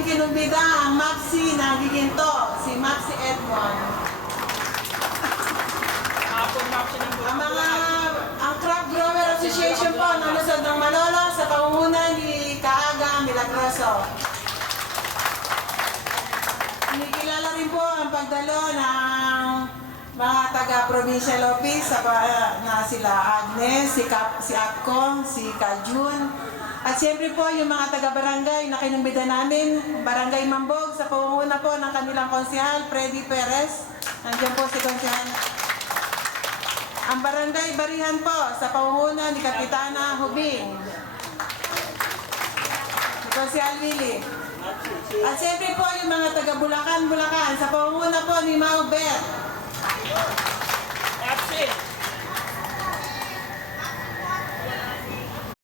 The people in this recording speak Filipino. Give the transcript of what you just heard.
ating kinumbida ang MAPSI na giginto, si MAPSI Edmond. Ang Crop Grower Association po ng Luzon ng Manolo sa pamumunan ni Kaaga Milagroso. Kinikilala rin po ang pagdalo ng mga taga-provincial office na sila Agnes, si Apco, si Kajun. At siyempre po yung mga taga-barangay na kinumbida namin, Barangay Mambog, sa pamumuna po ng kanilang konsehal, Freddy Perez. Nandiyan po si konsehal. Ang Barangay Barihan po, sa pamumuna ni Kapitana Hubing. Si Konsehal Willie. At siyempre po yung mga taga-Bulacan, sa pamumuna po ni Mau Bet.